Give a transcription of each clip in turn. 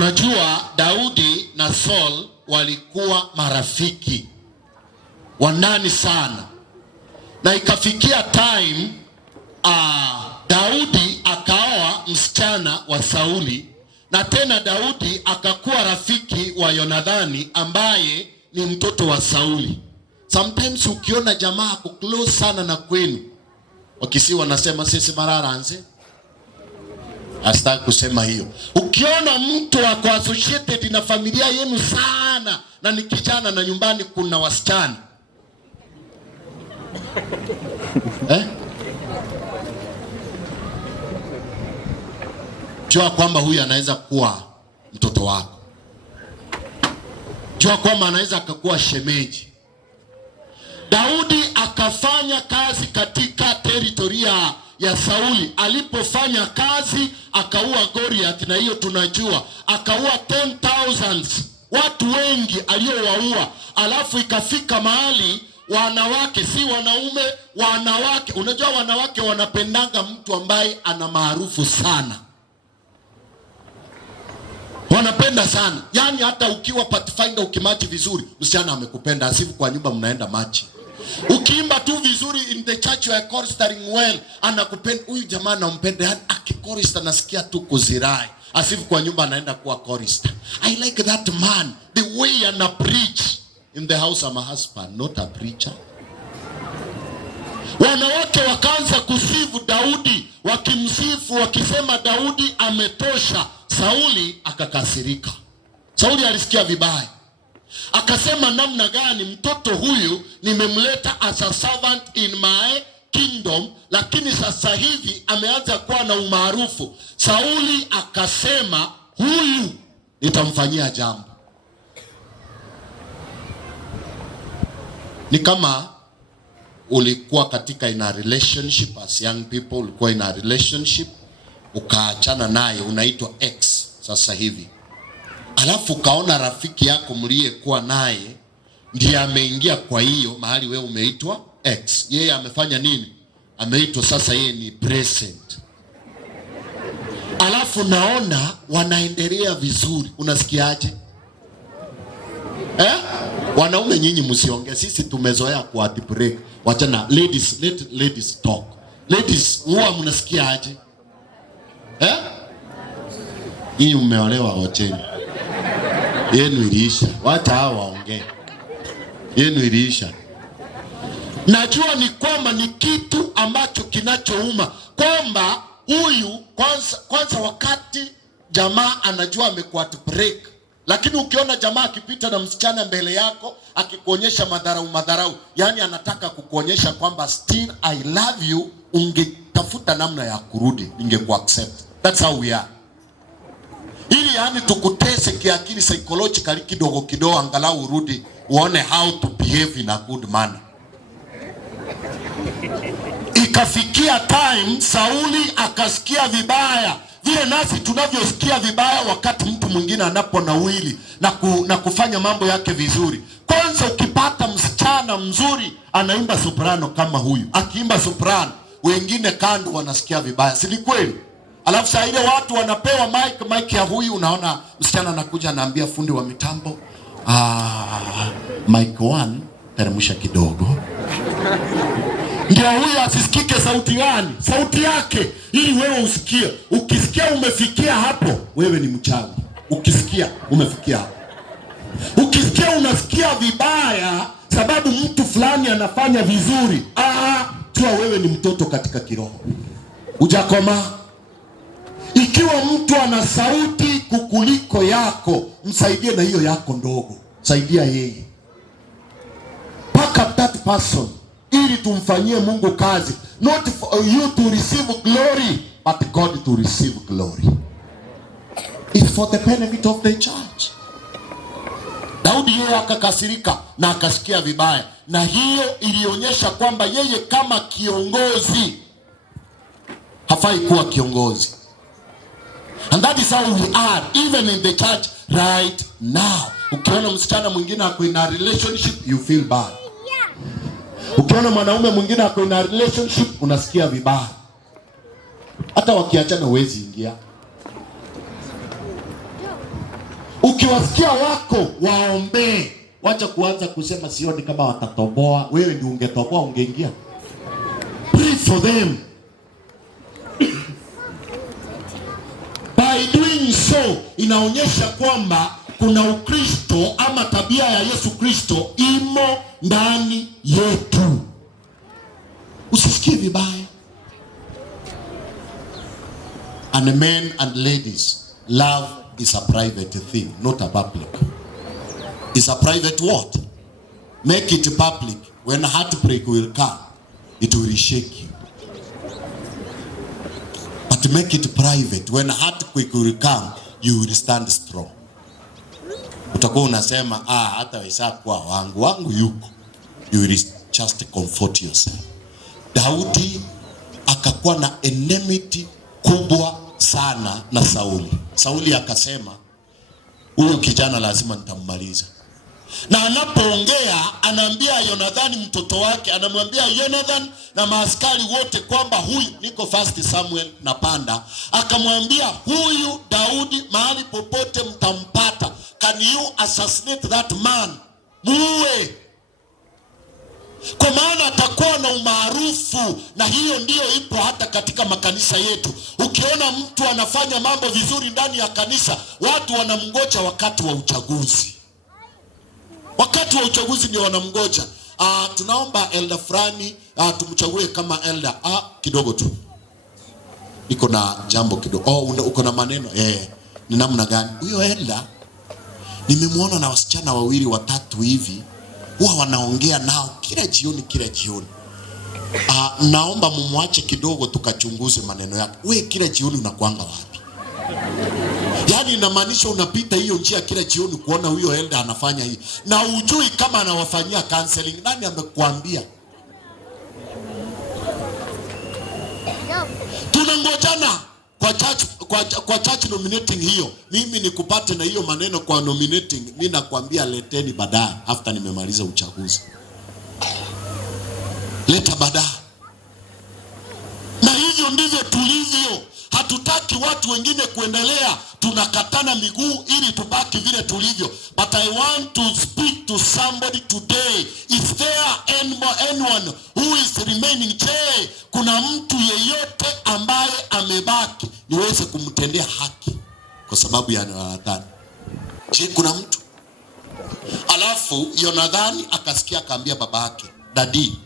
Tunajua Daudi na Saul walikuwa marafiki wa ndani sana, na ikafikia time Daudi akaoa msichana wa Sauli, na tena Daudi akakuwa rafiki wa Yonathani ambaye ni mtoto wa Sauli. Sometimes ukiona jamaa ako close sana na kwenu, wakisi wanasema sisi mararanze, hastaki kusema hiyo. Ukiona mtu ako associated na familia yenu sana na ni kijana na nyumbani kuna wasichana jua kwamba huyu anaweza kuwa mtoto wako. Jua kwamba anaweza akakuwa shemeji. Daudi akafanya kazi katika teritoria ya Sauli. Alipofanya kazi akaua Goliath, na hiyo tunajua. Akaua 10,000 watu wengi aliowaua. Alafu ikafika mahali wanawake, si wanaume, wanawake. Unajua wanawake wanapendanga mtu ambaye ana maarufu sana. Wanapenda sana. Yani hata ukiwa Pathfinder ukimachi vizuri, msichana amekupenda, asifu kwa nyumba mnaenda machi. Ukiimba tu vizuri in the church you are choristering well, anakupenda. Huyu jamaa anampenda, yani akichorista nasikia tu kuzirai. Asifu kwa nyumba anaenda kuwa chorister. I like that man, the way ana preach. In the house I'm a husband, not a preacher. Wanawake wakaanza kusifu Daudi, wakimsifu wakisema Daudi ametosha. Sauli akakasirika. Sauli alisikia vibaya. Akasema namna gani mtoto huyu nimemleta as a servant in my kingdom, lakini sasa hivi ameanza kuwa na umaarufu. Sauli akasema huyu nitamfanyia jambo. Ni kama ulikuwa katika in a relationship, as young people ulikuwa in a relationship, ukaachana naye, unaitwa ex sasa hivi. Alafu kaona rafiki yako mliyekuwa naye ndiye ameingia kwa hiyo mahali wewe umeitwa ex. Yeye amefanya nini? Ameitwa sasa yeye ni present. Alafu naona wanaendelea vizuri. Unasikiaje? Wanaume nyinyi msiongee, sisi tumezoea kwa break. Wachana ladies, let ladies talk. Ladies, huwa mnasikiaje? Hii umeolewa hoteli. Yenu iliisha. Wacha hao waongee. Yenu iliisha. Najua ni kwamba ni kitu ambacho kinachouma. Kwamba huyu kwanza wakati jamaa anajua amekuwa break. Lakini ukiona jamaa akipita na msichana mbele yako akikuonyesha madharau, yani anataka kukuonyesha kwamba still I love you, ungetafuta namna ya kurudi, ingekuaccept. That's how we are. Ili yani tukutese kiakili psychologically kidogo angalau urudi uone how to behave in a good manner. Ikafikia time Sauli akasikia vibaya. Vile nasi tunavyosikia vibaya wakati mtu mwingine anaponawili na kufanya mambo yake vizuri. Kwanza ukipata msichana mzuri anaimba soprano kama huyu, akiimba soprano wengine kando wanasikia vibaya, si kweli? Alafu saa ile watu wanapewa mic ya huyu, unaona msichana anakuja anaambia fundi wa mitambo, mic 1 teremsha kidogo. Ndio huyu asisikike sauti gani? Sauti yake ili wewe usikie. Ukisikia umefikia hapo, wewe ni mchawi. Ukisikia umefikia hapo. Ukisikia unasikia vibaya sababu mtu fulani anafanya vizuri, jua wewe ni mtoto katika kiroho. Hujakoma. Ikiwa mtu ana sauti kukuliko yako, msaidie na hiyo yako ndogo. Saidia yeye. Back up that person. Ili tumfanyie Mungu kazi. Not for you to receive glory, but God to receive glory. It's for the benefit of the church. Daudi yeye akakasirika na akasikia vibaya. Na hiyo ilionyesha kwamba yeye kama kiongozi hafai kuwa kiongozi. And that is how we are even in the church right now. Ukiona msichana mwingine ako in a relationship, you feel bad. Ukiona mwanaume mwingine ako in a relationship, unasikia vibaya. Hata wakiachana huwezi ingia. Ukiwasikia wako waombee. Wacha kuanza kusema sioni kama watatoboa. Wewe ndio ungetoboa, ungeingia. Pray for them. By doing so, inaonyesha kwamba kuna Ukristo ama tabia ya Yesu Kristo imo ndani yetu. Usisikie vibaya. And men and ladies, love is a private thing, not a public. It's a private what? Make it public. When heartbreak will come, it will shake you. But make it private. When heartbreak will come, you will stand strong. Utakuwa unasema, hata waisa kwa wangu yuko. You will just comfort yourself. Daudi akakuwa na enmity kubwa sana na Sauli. Sauli akasema, huyu kijana lazima nitammaliza. Na anapoongea anaambia Yonathani mtoto wake, anamwambia Yonathani na maaskari wote kwamba huyu, niko 1 Samuel napanda, akamwambia huyu Daudi mahali popote mtampata, can you assassinate that man? Muue. Kwa maana atakuwa na umaarufu, na hiyo ndiyo ipo hata katika makanisa yetu. Ukiona mtu anafanya mambo vizuri ndani ya kanisa, watu wanamngoja wakati wa uchaguzi. Wakati wa uchaguzi ndio wanamngoja. Tunaomba elder fulani tumchague kama elder. Kidogo tu. Niko na jambo kidogo. Uko na maneno? Ni namna gani? Huyo elder nimemwona na wasichana 2 3 hivi. Huwa wanaongea nao kila jioni. Naomba mumwache kidogo tukachunguze maneno yake. Wewe kila jioni unakuanga wapi? Yaani inamaanisha unapita hiyo njia kila jioni kuona huyo elder anafanya hii. Na ujui kama anawafanyia counseling. Nani amekuambia? Tunangojana kwa church nominating hiyo. Mimi nikupate na hiyo maneno kwa nominating. Mimi nakwambia leteni baadaye after nimemaliza uchaguzi. Leta baadaye. Na hivyo ndivyo tulivyo. Hatutaki watu wengine kuendelea, tunakatana miguu ili tubaki vile tulivyo. But I want to speak to somebody today. Is there anyone who is remaining? Je, kuna mtu yeyote ambaye amebaki niweze kumtendea haki kwa sababu ya Yonathani? Je, kuna mtu? Alafu Yonathani akasikia, akaambia baba yake, Daddy,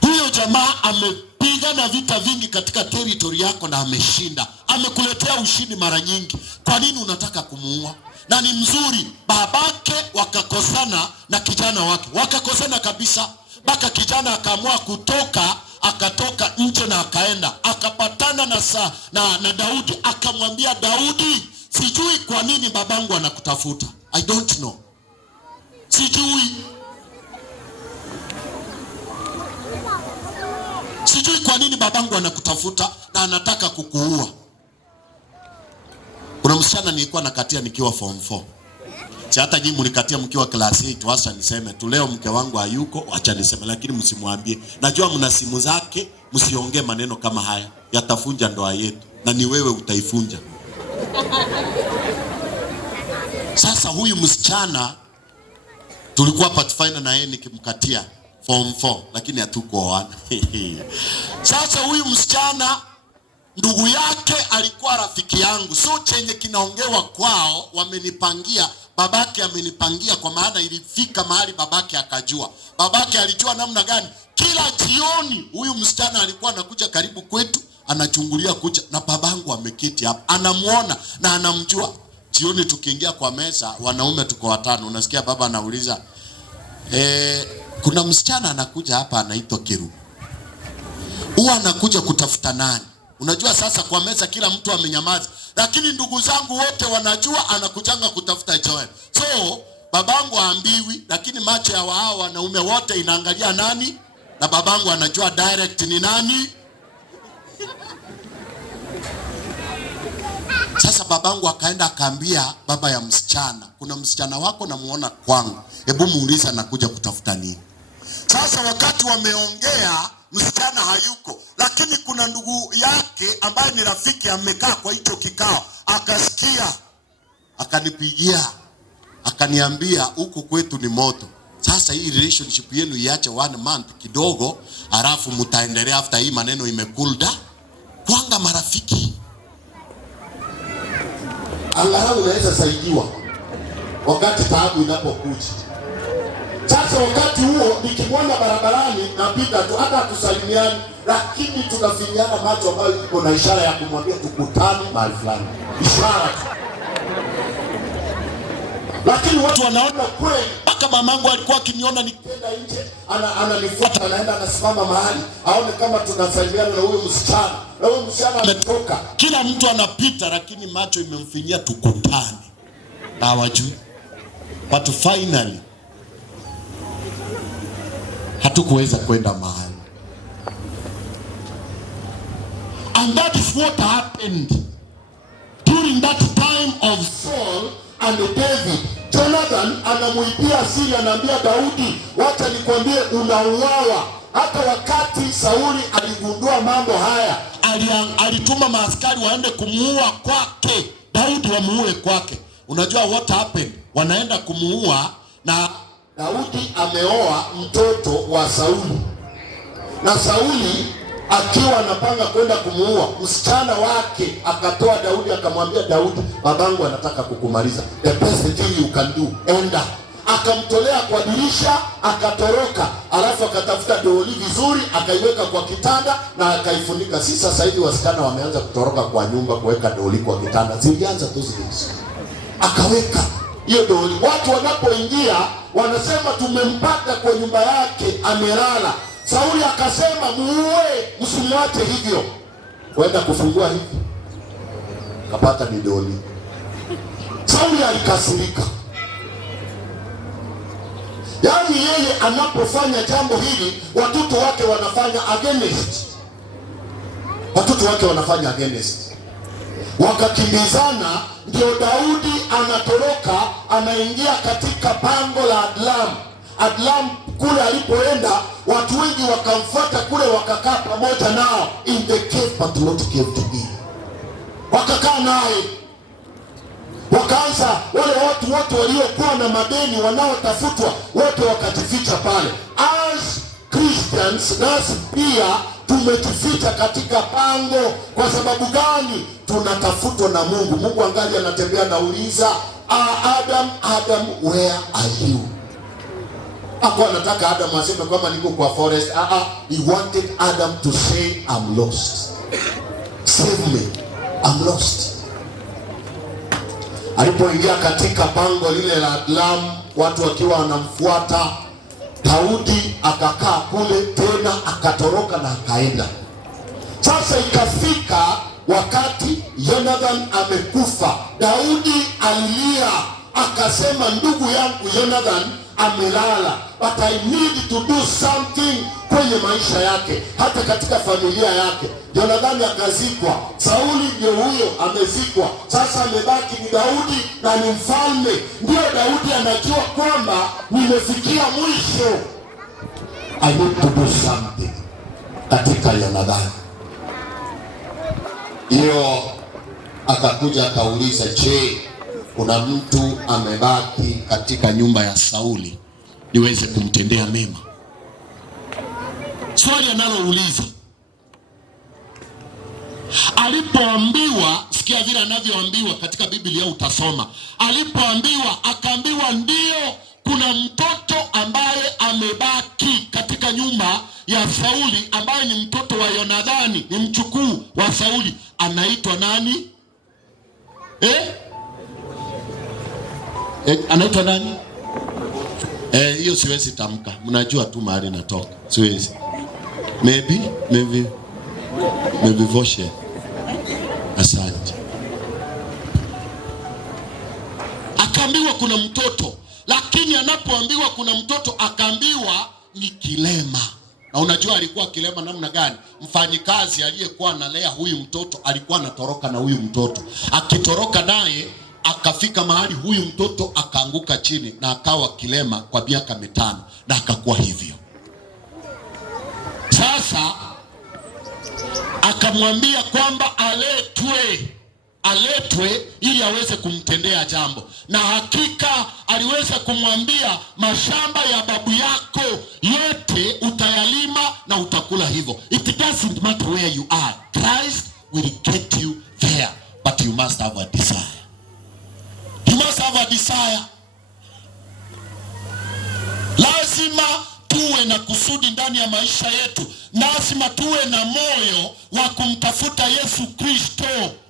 huyo jamaa amepigana vita vingi katika territory yako na ameshinda. Amekuletea ushindi mara nyingi. Kwa nini unataka kumuua? Na ni mzuri. Babake wakakosana na kijana wake. Wakakosana kabisa. Baka kijana akaamua akatoka nje na akaenda. Akapatana na Daudi. Akamwambia Daudi, sijui kwa nini babangu anakutafuta. I don't know. Sijui kwa nini babangu anakutafuta na anataka kukuua. Kuna msichana nilikuwa nakatia nikiwa form 4. Si hata nyinyi mlikatia mkiwa class 8, wasa niseme tu leo mke wangu hayuko, acha niseme, lakini msimwambie. Najua mna simu zake, msiongee maneno kama haya. Yatafunja ndoa yetu na ni wewe utaifunja. Sasa huyu msichana tulikuwa pathfinder na yeye nikimkatia form 4, lakini hatukuoana. Sasa huyu msichana ndugu yake alikuwa rafiki yangu. So chenye kinaongewa kwao wamenipangia, babake amenipangia, kwa maana ilifika mahali babake akajua. Babake alijua namna gani? Kila jioni huyu msichana alikuwa anakuja karibu kwetu, anachungulia kuja, na babangu ameketi hapa. Anamuona na anamjua. Jioni tukiingia kwa meza, wanaume tuko 5, unasikia baba anauliza, kuna msichana anakuja hapa anaitwa Kiru. Huwa anakuja kutafuta nani? Unajua sasa kwa meza kila mtu amenyamaza, lakini ndugu zangu wote wanajua anakujanga kutafuta Joel. So babangu haambiwi, lakini macho ya wao wanaume wote inaangalia nani, na babangu anajua direct ni nani. Sasa babangu akaenda akaambia baba ya msichana, kuna msichana wako namuona kwangu, hebu muulize anakuja kutafuta nini. Sasa wakati wameongea, msichana hayuko, lakini kuna ndugu yake ambaye ni rafiki amekaa kwa hicho kikao, akasikia. akanipigia akaniambia huku kwetu ni moto. Sasa hii relationship yenu iache 1 month kidogo, alafu mtaendelea after hii maneno imecool down. Kwanga marafiki. Angalau unaweza saidiwa wakati taabu inapokuja. Sasa wakati huo nikimwona barabarani napita tu, hata tusalimiani, lakini tunafinyana macho ambayo iko na ishara ya kumwambia tukutane mahali fulani. Ishara tu. Lakini watu wanaona kweli. Mpaka mamangu alikuwa akiniona nikienda nje, ananifuata, anaenda anasimama mahali aone kama tunasalimiana na huyo msichana. Na huyo msichana ametoka. Kila mtu anapita, lakini macho imemfinyia tukutane. Na hawajui. But finally hatukuweza kwenda mahali. And that is what happened during that time of Saul and David. Jonathan anamuibia siri, anaambia Daudi, wacha nikwambie unauawa. Hata wakati Sauli aligundua mambo haya, alituma maaskari waende kumuua kwake, Daudi wamuue kwake. Unajua what happened? Wanaenda kumuua na Daudi ameoa mtoto wa Sauli. Na Sauli akiwa anapanga kwenda kumuua, msichana wake akatoa Daudi, akamwambia Daudi, babangu anataka kukumaliza. The best thing you can do, enda. Akamtolea kwa dirisha, akatoroka. Alafu akatafuta doli vizuri, akaiweka kwa kitanda na akaifunika. Si sasa hivi wasichana wameanza kutoroka kwa nyumba kuweka doli kwa kitanda. Zilianza tu zile. Akaweka hiyo doli. Watu wanapoingia wanasema tumempata kwa nyumba yake amelala. Sauli akasema muue, msimwache hivyo. Kwenda kufungua hivi, kapata ni doli. Sauli alikasirika. Yaani yeye anapofanya jambo hili, watoto wake wanafanya against. Watoto wake wanafanya against. Wakakimbizana, ndio Daudi anatoroka, anaingia katika pango la Adlam. Adlam kule alipoenda, watu wengi wakamfuata kule, wakakaa pamoja nao in the cave, but not cave to be. Wakakaa naye. Wakaanza wale watu wote waliokuwa na madeni wanaotafutwa, wote wakajificha pale. As Christians, nasi pia tumejificha katika pango. Kwa sababu gani? Tunatafutwa na Mungu. Mungu angali anatembea na uliza, Adam, where are you? Hakuwa anataka Adam aseme kama niko kwa forest. He wanted Adam to say, I'm lost. Save me, I'm lost. Alipoingia katika pango lile la Adlam, watu wakiwa wanamfuata, Daudi akakaa kule tena, akatoroka na akaenda. Sasa ikafika wakati Jonathan amekufa. Daudi alilia, akasema ndugu yangu Jonathan amelala, but I need to do something kwenye maisha yake, hata katika familia yake. Jonathan akazikwa, Sauli ndio huyo amezikwa. Sasa amebaki ni Daudi na ni mfalme. Ndio Daudi anajua kwamba nimefikia mwisho, I need to do something katika Jonathan. Hiyo akakuja akauliza, je, kuna mtu amebaki katika nyumba ya Sauli niweze kumtendea mema? Swali analouliza. Alipoambiwa, sikia vile anavyoambiwa katika Biblia utasoma. Alipoambiwa, akaambiwa ndio kuna mtoto ambaye amebaki katika nyumba ya Sauli, ambaye ni mtoto wa Yonathani, ni mchukuu wa Sauli. Anaitwa nani? Anaitwa nani? Hiyo siwezi tamka. Mnajua tu mahali natoka. Siwezi. Maybe Voshe. Asante. Akaambiwa kuna mtoto, lakini anapoambiwa kuna mtoto akaambiwa ni kilema. Na unajua alikuwa kilema namna gani? Mfanyikazi aliyekuwa analea huyu mtoto alikuwa anatoroka na huyu mtoto. Akitoroka naye akafika mahali huyu mtoto akaanguka chini na akawa kilema kwa miaka 5 na akakuwa hivyo. Sasa akamwambia kwamba aletwe ili aweze kumtendea jambo. Na hakika aliweza kumwambia, mashamba ya babu yako yote utayalima na utakula hivyo. It doesn't matter where you are. Christ will get you there, but you must have a desire. You must have a desire. Lazima tuwe na kusudi ndani ya maisha yetu. Lazima tuwe na moyo wa kumtafuta Yesu Kristo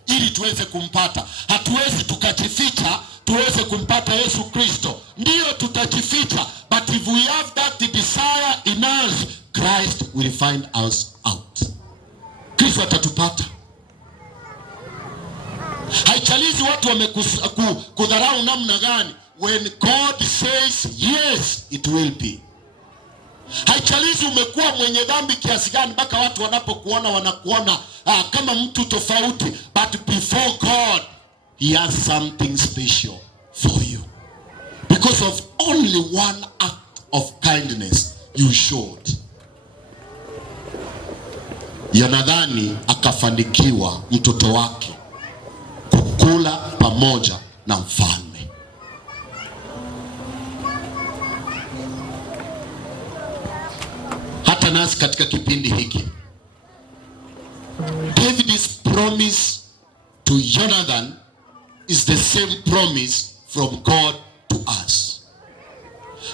ili tuweze kumpata. Hatuwezi tukajificha tuweze kumpata Yesu Kristo. Ndio tutajificha, but if we have that desire in us, Christ will find us out. Kristo atatupata. Haijalishi watu wamekudharau namna gani, when God says yes, it will be. Haijalishi umekuwa mwenye dhambi kiasi gani, mpaka watu wanapokuona wanakuona kama mtu tofauti, but before God he has something special for you, because of only one act of kindness you showed. Yonadhani akafanikiwa mtoto wake kukula pamoja na mfalme. Hata nasi katika kipindi hiki, David's promise to Jonathan is the same promise from God to us.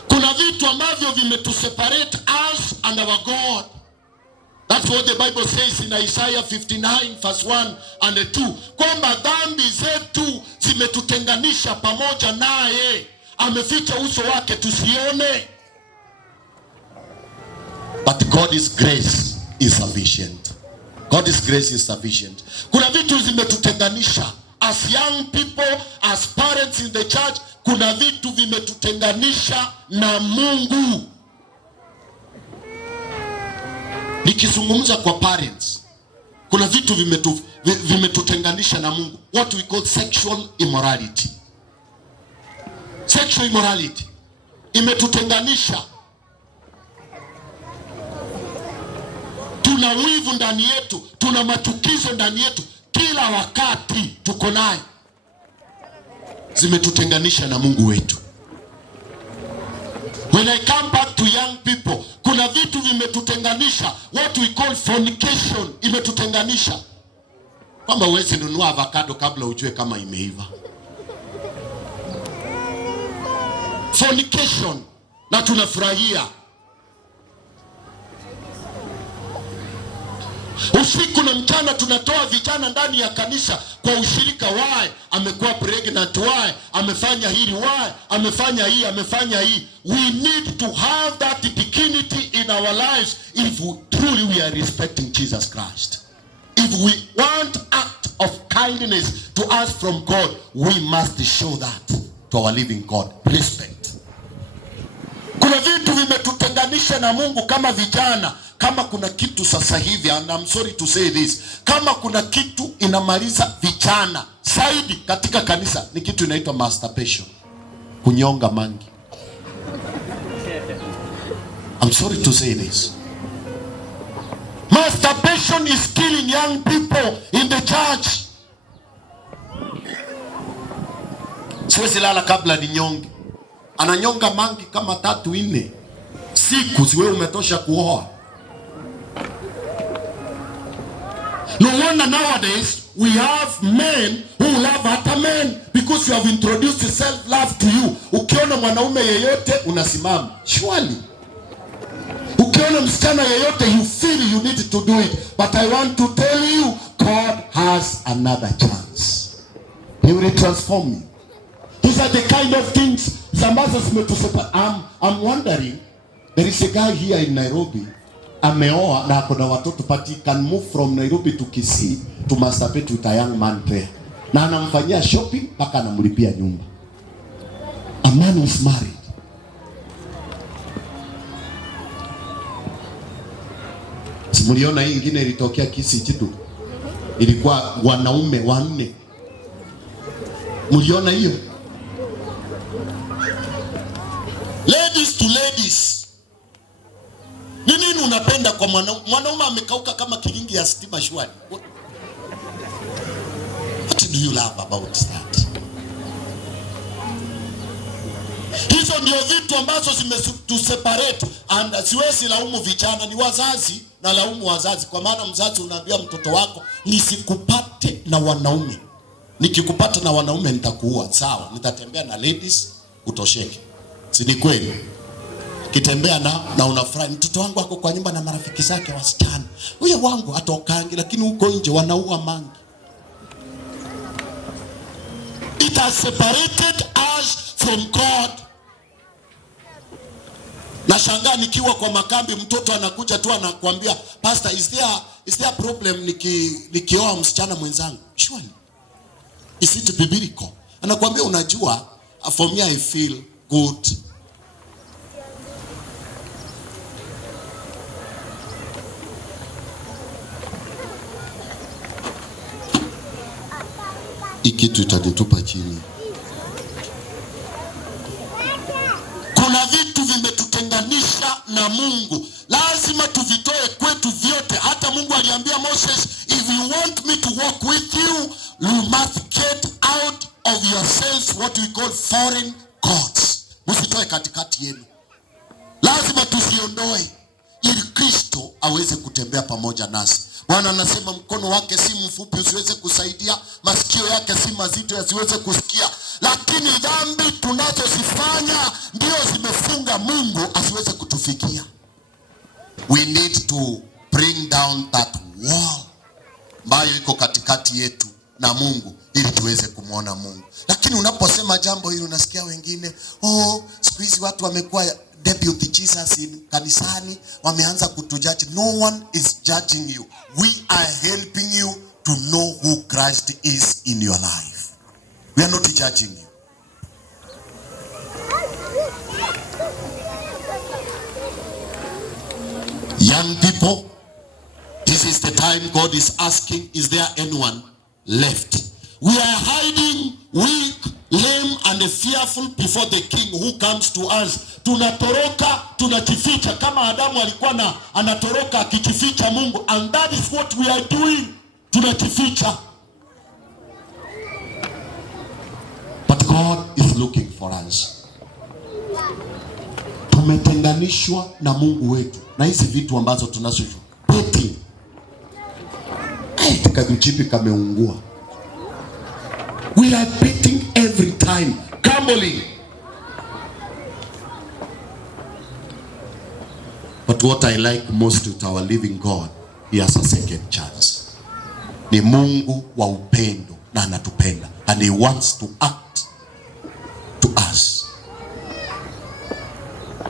Kuna vitu ambavyo vimetuseparate us and our God. That's what the Bible says in Isaiah 59 verse 1 and 2. Kwamba dhambi zetu zimetutenganisha pamoja naye. Ameficha uso wake tusione. But God's grace is sufficient. God's grace is sufficient. Kuna vitu zimetutenganisha. As young people, as parents in the church, kuna vitu vimetutenganisha na Mungu. Nikizungumza kwa parents, kuna vitu vimetutenganisha na Mungu. What we call sexual immorality. Sexual immorality imetutenganisha. Tuna wivu ndani yetu, tuna machukizo ndani yetu, kila wakati tuko naye. Zimetutenganisha na Mungu wetu. When I come back to young people, kuna vitu vimetutenganisha. What we call fornication imetutenganisha. Kwamba huwezi nunua avocado kabla ujue kama imeiva. Fornication, na tunafurahia. Usiku na mchana tunatoa vijana ndani ya kanisa kwa ushirika. Why? Amekuwa pregnant. Why? Amefanya hili. Why? Amefanya hii, amefanya hii. We need to have that dignity in our lives if we truly are respecting Jesus Christ. If we want act of kindness to us from God, we must show that to our living God. Respect. Kuna vitu vimetutenganisha na Mungu kama vijana. Kama kuna kitu sasa hivi, and I'm sorry to say this, kama kuna kitu inamaliza vijana zaidi katika kanisa, ni kitu inaitwa masturbation. Kunyonga mangi. I'm sorry to say this. Masturbation is killing young people in the church. Siwezi lala kabla ni nyonge. Ananyonga mangi kama 3-4 siku, siwe umetosha kuoa. No wonder nowadays we have men who love other men because you have introduced self-love to you. Ukiona mwanaume yeyote unasimama. Surely. Ukiona msichana yeyote, you feel you need to do it. But I want to tell you, God has another chance. He will transform you. These are the kind of things ambazo zimetusepa. I'm wondering, there is a guy here in Nairobi, ameoa na akona watoto, but he can move from Nairobi to Kisii to masturbate with a young man there. Na anamfanyia shopping mpaka anamlipia nyumba. A man is married. Simuliona hii ingine ilitokea Kisii kitu. Ilikuwa wanaume 4. Muliona hiyo? Ladies to ladies. Nini unapenda kwa mwanaume amekauka kama kilingi ya stima shwari? do you love about that? Hizo ndio vitu ambazo zimetuseparate. And siwezi laumu vijana, ni wazazi na laumu wazazi. Kwa maana mzazi unaambia mtoto wako, nisikupate na wanaume. Nikikupata na wanaume nitakuua. Sawa, nitatembea na ladies utosheke. Si ni kweli? Kitembea na unafurahi, mtoto wangu ako kwa nyumba na marafiki zake wasichana. Huyo wangu atokangi, lakini huko nje wanaua mangi. It has separated us from God. Nashangaa nikiwa kwa makambi, mtoto anakuja tu anakuambia, pastor, is there problem nikioa msichana mwenzangu? Surely. Is it biblical? Anakuambia, unajua, for me I feel good. Ikitu itatitupa chini. Kuna vitu vimetutenganisha na Mungu. Lazima tuvitoe kwetu vyote. Hata Mungu aliambia Moses, if you want me to walk with you, you must get out of yourselves what we call foreign gods. Msitoe katikati yenu. Lazima tusiondoe ili Kristo aweze kutembea pamoja nasi. Bwana anasema mkono wake si mfupi usiweze kusaidia, masikio yake si mazito yasiweze kusikia. Lakini dhambi tunazozifanya ndio zimefunga Mungu asiweze kutufikia. We need to bring down that wall ambayo iko katikati yetu na Mungu ili tuweze kumuona Mungu. Lakini unaposema jambo hili unasikia wengine, siku hizi watu wamekuwa deputy Jesus in kanisani, wameanza kutujaji. No one is judging you. We are helping you to know who Christ is in your life. We are not judging you. Young people, this is the time God is asking, is there anyone left? We are hiding, weak, lame and fearful before the King who comes to us. Tunatoroka, tunajificha kama Adamu alikuwa anatoroka akijificha Mungu, and that is what we are doing. Tunajificha. But God is looking for us. Tumetenganishwa na Mungu wetu na hizi vitu ambazo tunashuhudia. Peti. Kaduchipi kameungua. We are beating every time, gambling. But what I like most with our living God, he has a second chance. Ni Mungu wa upendo na anatupenda, and he wants to act to us.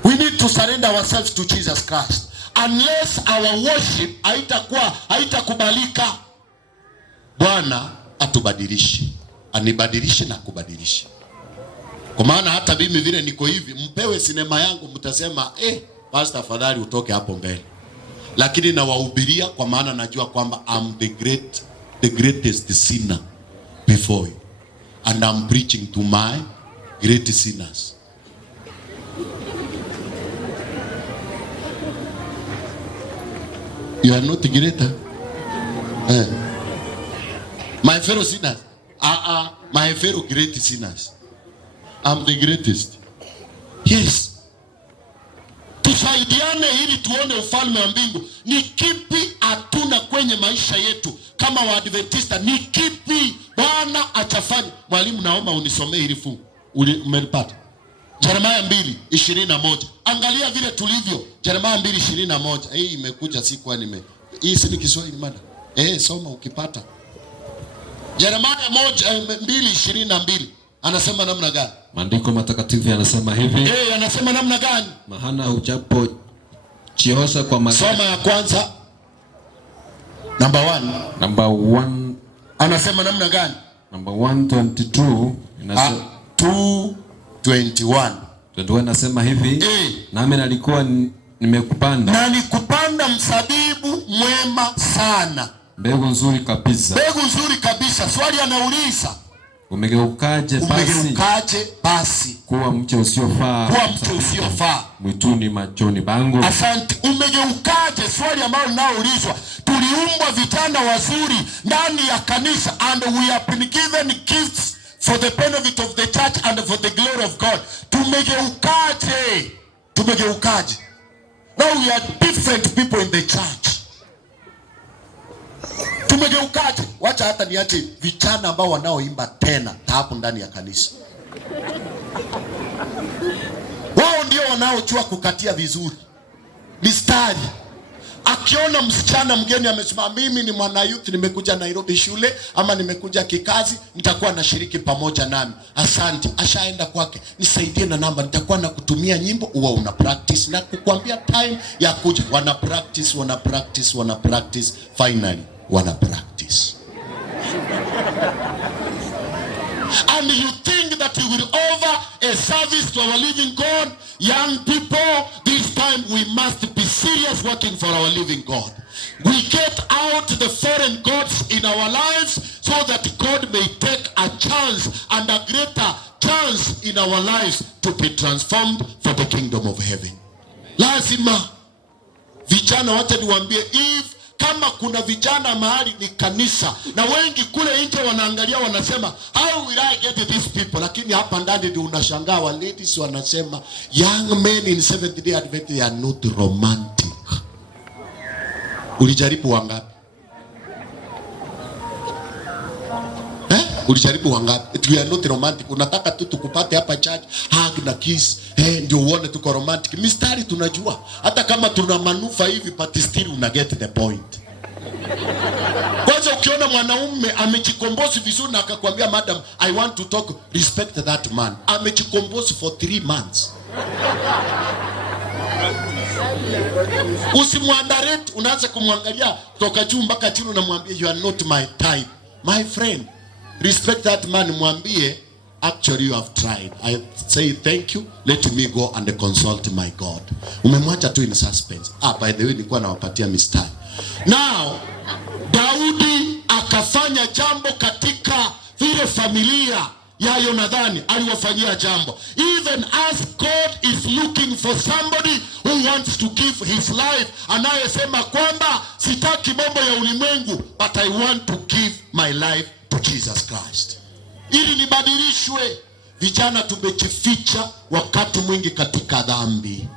We need to surrender ourselves to Jesus Christ. Unless our worship haitakubalika, Bwana atubadilishe. Anibadilishe na kubadilisha. Kwa maana hata mimi vile niko hivi, mpewe sinema yangu mtasema, pastor afadhali utoke hapo mbele. Lakini na wahubiria kwa maana najua kwamba I'm the greatest sinner before you. And I'm preaching to my great sinners. You are not greater. My fellow sinners. My fellow great sinners. I'm the greatest. Yes. Tusaidiane ili tuone ufalme wa mbingu. Ni kipi hatuna kwenye maisha yetu kama Waadventista? Ni kipi Bwana atafanya? Mwalimu, naomba unisomee hili fungu. Umelipata? Yeremia 2:21. Angalia vile tulivyo. Yeremia 2:21. Hii imekuja siku hii si Kiswahili mada. Soma ukipata. Yeremia 2:22 anasema namna gani? Maandiko matakatifu yanasema hivi. Anasema namna gani? Mahana ujapo chiosha kwa maji. Soma ya kwanza. Number 1. Anasema namna gani? Number 1:22 inasema 2:21. Ndio anasema hivi. Nami nalikuwa nimekupanda. Na nikupanda mzabibu mwema sana. Mbegu nzuri kabisa. Mbegu nzuri kabisa. Swali anauliza, Umegeukaje basi kuwa mche usiofaa mwituni machoni pangu? Asante. Umegeukaje, swali ambalo linaulizwa. Tuliumbwa vijana wazuri ndani ya kanisa, and we have been given gifts for the benefit of the church and for the glory of God. Tumegeukaje? Now we are different people in the church. Tumegeukaje? Wacha hata niache vijana ambao wanaoimba tena hapo ndani ya kanisa. Wao ndio wanaojua kukatia vizuri mistari. Akiona msichana mgeni amesema, mimi ni mwana youth, nimekuja Nairobi shule ama nimekuja kikazi, nitakuwa nashiriki pamoja nami. Asante. Ashaenda kwake, nisaidie na namba, nitakuwa na kutumia nyimbo. Uwa una practice na kukwambia time ya kuja. Wana practice, finally wana practice. And you think that you will offer a service to our living God? Young people, this time we must be serious working for our living God. We get out the foreign gods in our lives so that God may take a chance and a greater chance in our lives to be transformed for the kingdom of heaven. Lazima vijana, wacha niwaambie, if kama kuna vijana mahali ni kanisa, na wengi kule nje wanaangalia wanasema, how will I get these people? Lakini hapa ndani ndio unashangaa wa ladies wanasema, young men in Seventh Day Adventist, they are not romantic. Ulijaribu wangapi? Ulijaribu wangapi? We are not romantic. Unataka tu tukupate hapa church, hug na kiss, ndio uone tuko romantic. Mistari tunajua. Hata kama tuna manufa hivi, but still una get the point. Kwanza ukiona mwanaume amejikombozi vizuri na akakwambia, madam, I want to talk, respect that man. Amejikombozi for 3 months. Usimwandarate, unaanza kumwangalia kutoka juu mpaka chini, unamwambia you are not my type. My friend, respect that man, mwambie actually you have tried. I say thank you, let me go and consult my God. Umemwacha tu in suspense. By the way, nilikuwa nawapatia mistari. Now, Daudi akafanya jambo katika vile familia ya Yonathani aliwafanyia jambo. Even as God is looking for somebody who wants to give his life, anayesema kwamba sitaki mambo ya ulimwengu, but I want to give my life to Jesus Christ. Ili nibadilishwe. Vijana tumejificha wakati mwingi katika dhambi.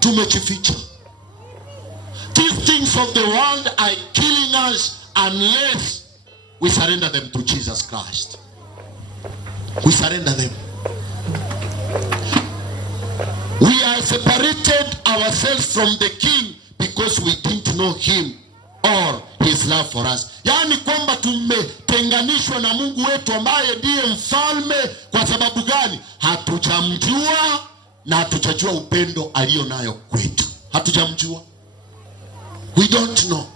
Tumejificha. These things of the world are killing us unless we surrender them to Jesus Christ. We surrender them. We are separated ourselves from the King because we didn't know him or his love for us. Yani kwamba tumetenganishwa na Mungu wetu ambaye ndiye mfalme. Kwa sababu gani? Hatujamjua na hatujajua upendo alio nayo kwetu. Hatujamjua. We don't know.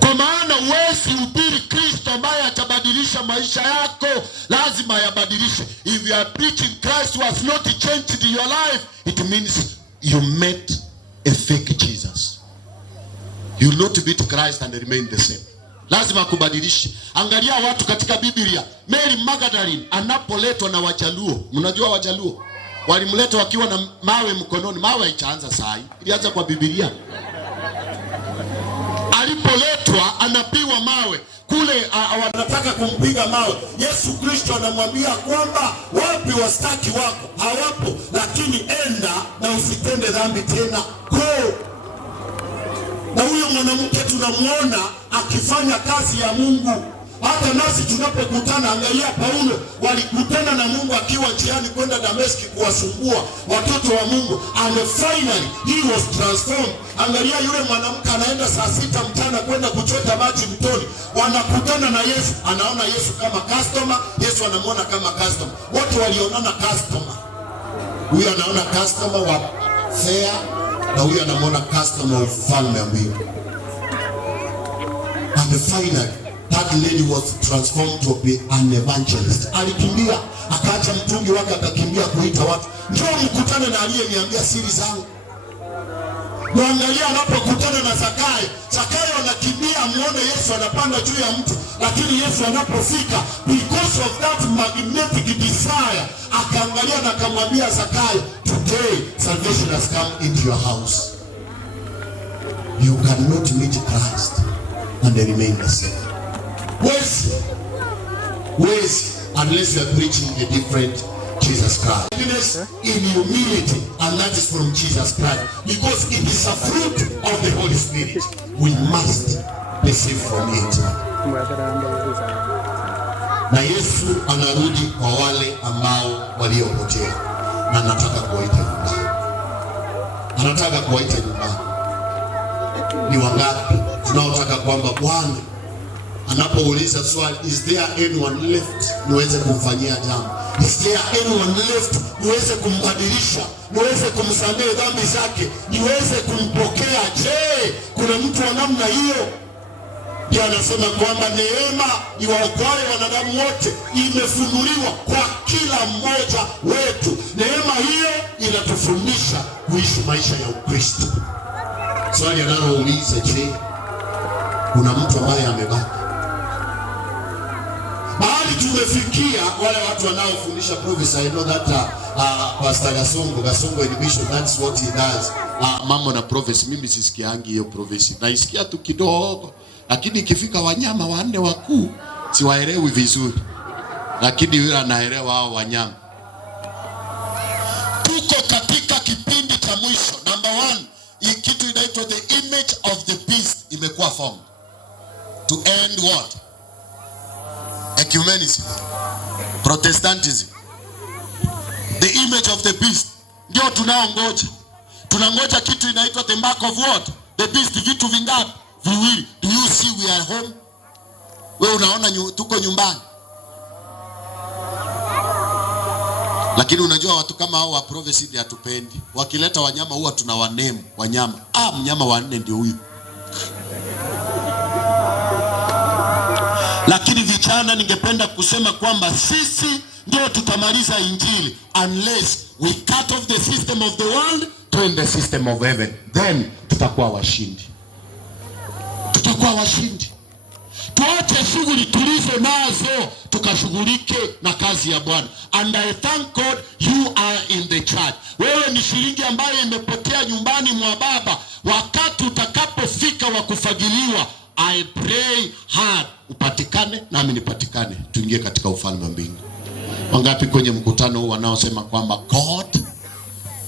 Kwa maana uwezi hubiri Kristo ambaye atabadilisha maisha yako, lazima yabadilishe. If you are preaching Christ who has not changed your life, it means you met a fake Jesus. You will not beat Christ and remain the same. Lazima kubadilisha. Angalia watu katika Biblia. Mary Magdalene anapoletwa na Wajaluo. Mnajua Wajaluo? Walimleta wakiwa na mawe mkononi. Mawe haichaanza saa hii. Ilianza kwa Biblia. Alipoletwa anapigwa mawe. Kule wanataka kumpiga mawe. Yesu Kristo anamwambia kwamba wapi wastaki wako? Hawapo, lakini enda na usitende dhambi tena. Go. Na huyo mwanamke tunamuona akifanya kazi ya Mungu. Hata nasi tunapokutana, angalia Paulo, walikutana na Mungu akiwa njiani kwenda Dameski kuwasumbua watoto wa Mungu. And finally he was transformed. Angalia yule mwanamke anaenda saa 6 mchana kwenda kuchota maji mtoni. Wanakutana na Yesu, anaona Yesu kama customer, Yesu anamuona kama customer. Wote walionana customer. Huyu anaona customer wa fair na huyu anamuona customer wa ufalme wa mbingu. And finally that lady was transformed to be an evangelist. Alikimbia, akaacha mtungi wake, akakimbia kuita watu, njoo mkutane na aliyeniambia siri zangu. Muangalia anapokutana na Zakayo. Zakayo anakimbia amuone Yesu anapanda juu ya mtu, lakini Yesu anapofika, because of that magnetic desire, akaangalia na akamwambia Zakayo, today salvation has come into your house. You cannot meet Christ and remain the same. Where's unless you are preaching a different Jesus Christ. In humility, and that is from Jesus Christ, because it is a fruit of the Holy Spirit. We must receive from it. Na Yesu anarudi kwa wale ambao waliopotea, na anataka kuwaita nyumbani. Anataka kuwaita nyumbani. Ni wangapi tunaotaka kwamba Bwana anapouliza swali, is there anyone left, niweze kumfanyia jambo? Is there anyone left, niweze kumbadilisha, niweze kumsamehe dhambi zake, niweze kumpokea? Je, kuna mtu wa namna hiyo? Pia anasema kwamba neema iwaokoayo wanadamu wote imefunuliwa kwa kila mmoja wetu. Neema hiyo inatufundisha kuishi maisha ya Ukristo. Swali analouliza, je, kuna mtu ambaye amebaki? Mahali tumefikia, wale watu wanaofundisha prophecy, I know that Pastor Gasongo education, that's what he does. Mambo na prophecy, mimi sisikiangi hiyo prophecy. Naisikia tu kidogo, lakini ikifika wanyama wanne wakuu siwaelewi vizuri. Lakini yule anaelewa hao wanyama. Tuko katika kipindi cha mwisho. Number 1, kitu inaitwa the image of the beast imekuwa formed. To end what? Ecumenism, Protestantism, the image of the beast. Ndio tunaongoja. Tunangoja kitu inaitwa the mark of what? The beast. Vitu vingapi? Viwili. Do you see we are home? Wewe unaona tuko nyumbani. Lakini unajua watu kama hao wa prophecy hatupendi. Wakileta wanyama huwa tunawanemu wanyama. Mnyama wa 4 ndio huyu. Lakini vijana, ningependa kusema kwamba sisi ndio tutamaliza injili unless we cut off the system of the world to the system of heaven. Then tutakuwa washindi. Tutakuwa washindi. Tuache shughuli tulizo nazo, tukashughulike na kazi ya Bwana. And I thank God you are in the church. Wewe ni shilingi ambayo imepotea nyumbani mwa Baba. Wakati utakapofika wa kufagiliwa, I pray hard upatikane nami nipatikane, tuingie katika ufalme wa mbingu. Wangapi kwenye mkutano huu wanaosema kwamba God,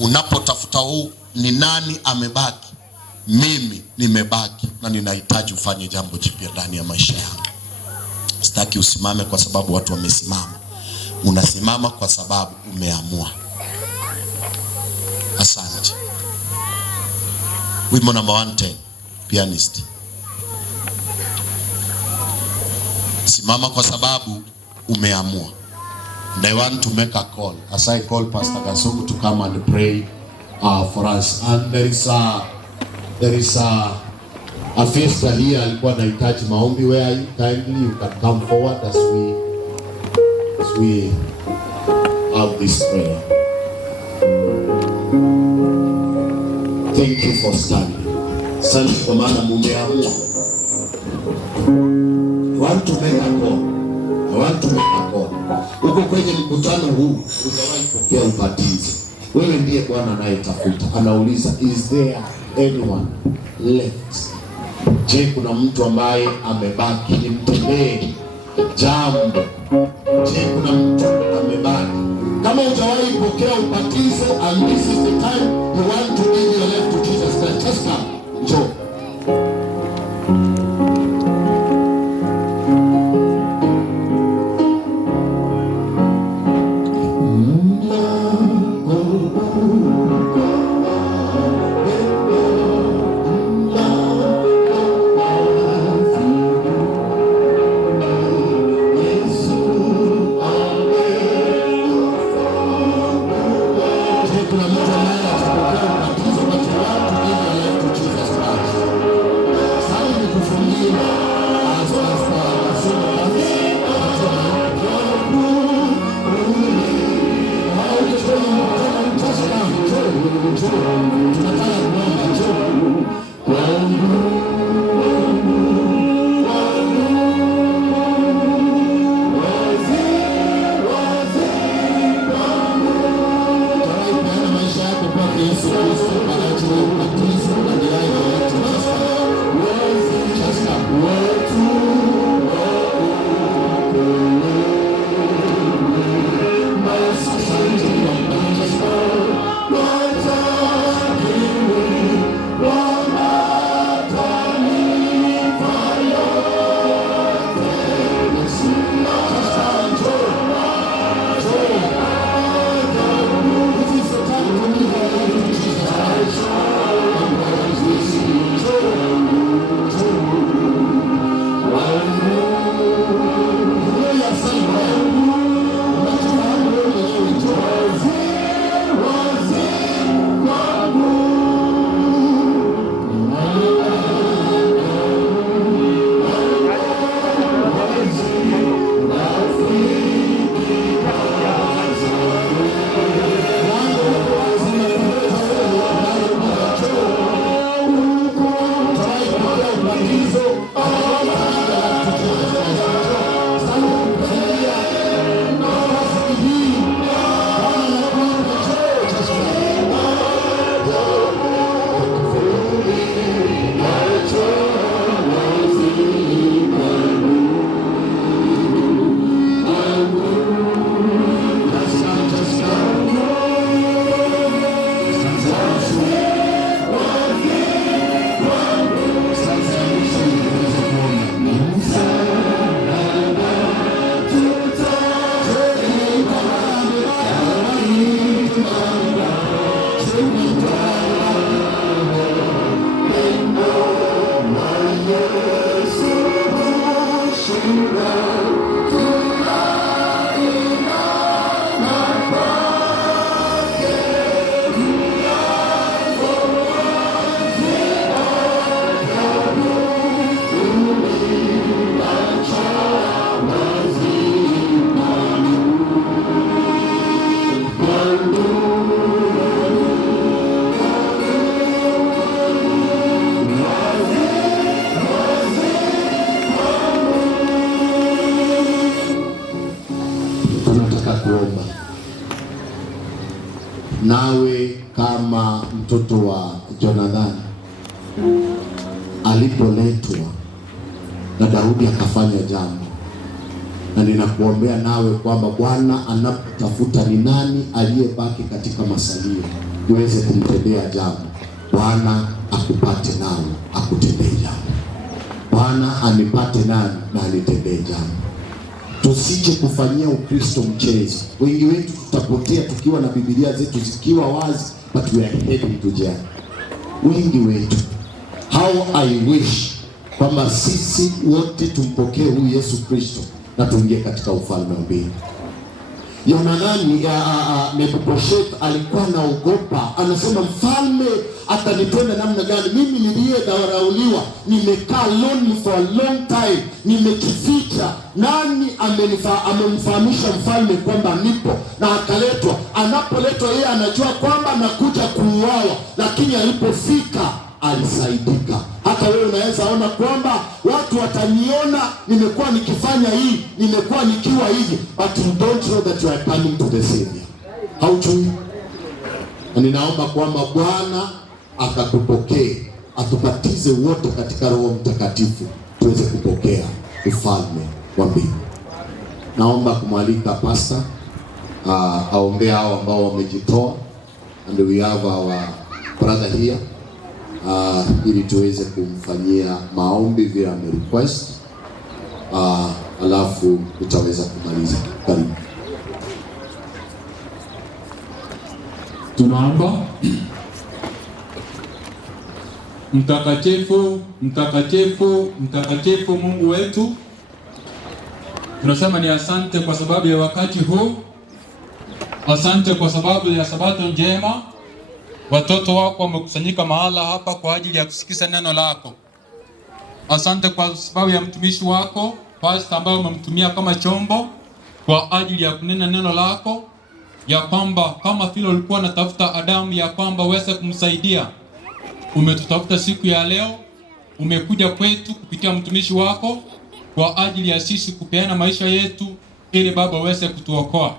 unapotafuta huu ni nani amebaki? Mimi nimebaki na ninahitaji ufanye jambo jipya ndani ya maisha yangu. Sitaki usimame kwa sababu watu wamesimama. Unasimama kwa sababu umeamua. Asante. Wimbo number 110, pianist. Simama kwa sababu umeamua. And I want to make a call. As I call Pastor Gasongo to come and pray for us. And there is a fiesta here. Alikuwa anahitaji maombi. Where are you? Kindly you can come forward as we have this prayer. Thank you for standing. Asante kwa maana mumeamua. I want to make a call. Uko kwenye mkutano huu, utawahi kupokea ubatizo. Wewe ndiye Bwana anayetafuta. Anauliza, is there anyone left? Je, kuna mtu ambaye amebaki? Nimtendee jambo. Je, kuna mtu amebaki? Kama hujawahi kupokea ubatizo, and this is the time you want to give your life to Jesus Christ, just come. Njoo. Yes, tunataka kuomba nawe kama mtoto wa Jonathan alipoletwa na Daudi akafanya jambo, na ninakuombea nawe kwamba Bwana anapotafuta ni nani aliyebaki katika masalio uweze kumtendea jambo. Bwana akupate nawe akutendee jambo. Bwana anipate nani na anitendee jambo. Tusije kufanyia Ukristo mchezo. Wengi wetu tutapotea tukiwa na Biblia zetu zikiwa wazi, but we are heading to jail. Wengi wetu, how I wish kwamba sisi wote tumpokee huyu Yesu Kristo na tuingie katika ufalme wa mbinguni. Yonadhani Mephibosheth alikuwa anaogopa, anasema mfalme atanitenda namna gani? Mimi niliyedharauliwa, nimekaa lonely for a long time, nimejificha. Nani amemfahamisha mfalme kwamba nipo na akaletwa? Anapoletwa yeye anajua kwamba anakuja kuuawa, lakini alipofika alisaidika. Hata wewe unaweza ona kwamba watu wataniona nimekuwa nikifanya hii, nimekuwa nikiwa hivi, but you don't know that you are coming to the Savior. Haujui. Na ninaomba kwamba Bwana akakupokee, atubatize wote katika Roho Mtakatifu tuweze kupokea ufalme wa mbinguni. Naomba kumwalika pastor aombee hao ambao wamejitoa, and we have our brother here ili tuweze kumfanyia maombi vile ame request, alafu tutaweza kumaliza. Karibu. Tunaomba. Mtakatifu, mtakatifu, mtakatifu Mungu wetu, tunasema ni asante kwa sababu ya wakati huu. Asante kwa sababu ya sabato njema. Watoto wako wamekusanyika mahala hapa kwa ajili ya kusikiza neno lako. Asante kwa sababu ya mtumishi wako pastor ambaye umemtumia kama chombo kwa ajili ya kunena neno lako, ya kwamba kama vile ulikuwa unatafuta Adamu ya kwamba uweze kumsaidia, umetutafuta siku ya leo. Umekuja kwetu kupitia mtumishi wako kwa ajili ya sisi kupeana maisha yetu ili Baba uweze kutuokoa.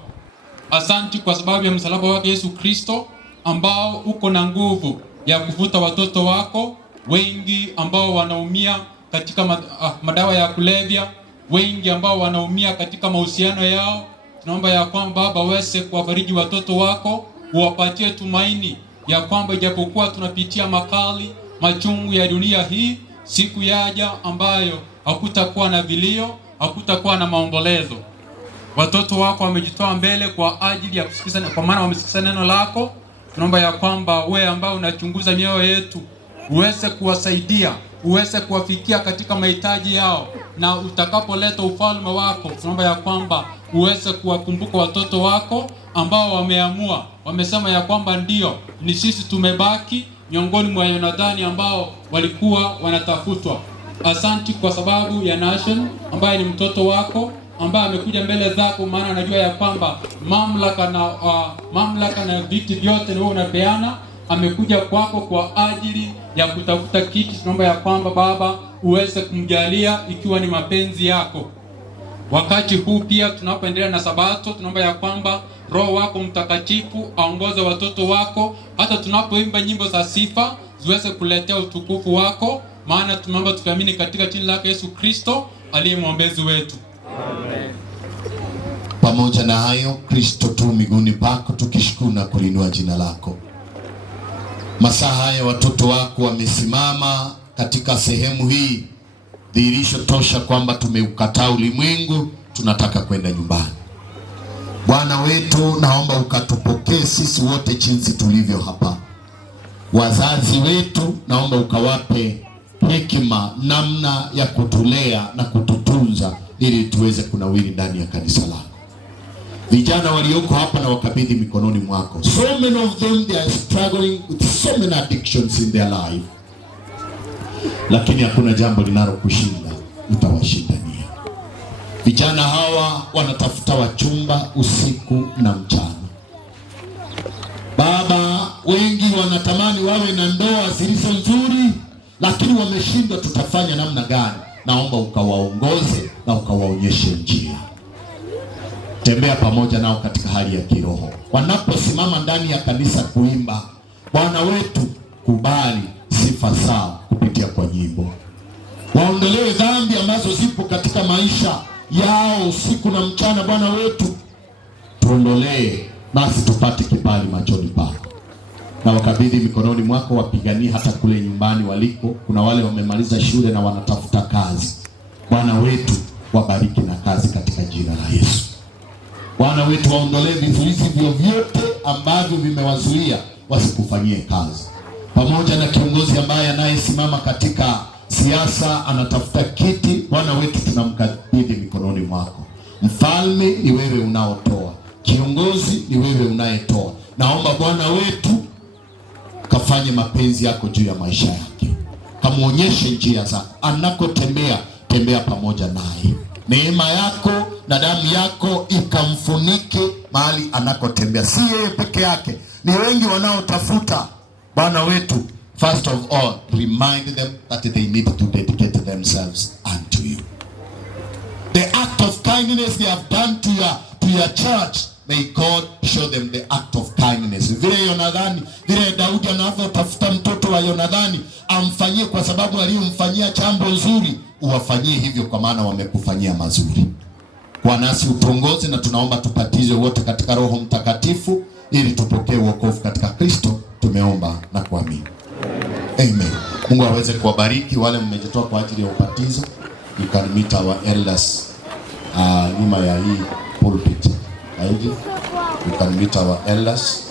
Asante kwa sababu ya msalaba wake Yesu Kristo ambao uko na nguvu ya kuvuta watoto wako wengi ambao wanaumia katika madawa ya kulevya, wengi ambao wanaumia katika mahusiano yao. Tunaomba ya kwamba Baba uweze kuwafariji watoto wako, uwapatie tumaini ya kwamba ijapokuwa tunapitia makali machungu ya dunia hii, siku yaja ambayo hakutakuwa na vilio, hakutakuwa na maombolezo. Watoto wako wamejitoa mbele kwa ajili ya kusikiza, kwa maana wamesikiza neno lako. Tunaomba ya kwamba wewe ambao unachunguza mioyo yetu uweze kuwasaidia, uweze kuwafikia katika mahitaji yao, na utakapoleta ufalme wako tunaomba ya kwamba uweze kuwakumbuka watoto wako ambao wameamua, wamesema ya kwamba ndio ni sisi tumebaki miongoni mwa Jonathan ambao walikuwa wanatafutwa. Asante kwa sababu ya Nation ambaye ni mtoto wako ambaye amekuja mbele zako, maana anajua ya kwamba mamlaka na viti vyote ni wewe unapeana. Amekuja kwako kwa ajili ya kutafuta kiti. Tunaomba ya kwamba Baba uweze kumjalia ikiwa ni mapenzi yako. Wakati huu pia tunapoendelea na sabato, tunaomba ya kwamba Roho wako Mtakatifu aongoze watoto wako, hata tunapoimba nyimbo za sifa ziweze kuletea utukufu wako, maana tunaomba tukiamini katika jina lake Yesu Kristo aliye mwombezi wetu. Amen. Pamoja na hayo, Kristo tu miguuni pako tukishukuru na kulinua jina lako. Masaa haya watoto wako wamesimama katika sehemu hii, dhihirisho tosha kwamba tumeukataa ulimwengu, tunataka kwenda nyumbani. Bwana wetu, naomba ukatupokee sisi wote jinsi tulivyo hapa. Wazazi wetu, naomba ukawape hekima namna ya kutulea na kututunza ili tuweze kunawiri ndani ya kanisa lako. Vijana walioko hapa na wakabidhi mikononi mwako. So many of them, they are struggling with so many addictions in their life. Lakini hakuna jambo linalokushinda, utawashindania. Vijana hawa wanatafuta wachumba usiku na mchana. Baba, wengi wanatamani wawe na ndoa zilizo nzuri, lakini wameshindwa tutafanya namna gani. Naomba ukawaongoze na ukawaonyeshe njia. tembea pamoja nao katika hali ya kiroho. Wanaposimama ndani ya kanisa kuimba, Bwana wetu, kubali sifa zao kupitia kwa nyimbo. Waondolewe dhambi ambazo zipo katika maisha yao usiku na mchana. Bwana wetu, tuondolee, nasi tupate kibali machoni pako. Na wakabidhi mikononi mwako, wapiganie hata kule nyumbani waliko. Kuna wale wamemaliza shule na wanatafuta kazi. Bwana wetu, wabariki na kazi katika jina la Yesu. Bwana wetu, waondolee vizuizi vyovyote ambavyo vimewazuia wasikufanyie kazi. Pamoja na kiongozi ambaye anayesimama katika siasa anatafuta kiti, Bwana wetu, tunamkabidhi mikononi mwako. Mfalme ni wewe unaotoa, kiongozi ni wewe unayetoa. Naomba Bwana wetu, kafanye mapenzi yako juu ya maisha yake. Kamuonyeshe njia zako. Anakotembea, tembea pamoja naye. Neema yako na damu yako ikamfunike mahali anakotembea. Si yeye peke yake, ni wengi wanaotafuta. Bwana wetu, first of all, remind them that they need to dedicate themselves unto you. The act of kindness they have done to your church, may God show them the act of kindness. Vile Daudi anavyotafuta mtoto wa Yonathani amfanyie kwa sababu aliyomfanyia jambo nzuri, uwafanyie hivyo kwa maana wamekufanyia mazuri. Kwa nasi utuongoze, na tunaomba tupatizwe wote katika Roho Mtakatifu ili tupokee wokovu katika Kristo. Tumeomba na kuamini. Amen. Mungu aweze kuwabariki wale mmejitoa kwa ajili ya ubatizo. You can meet our elders nyuma ya hii pulpit. You can meet our elders.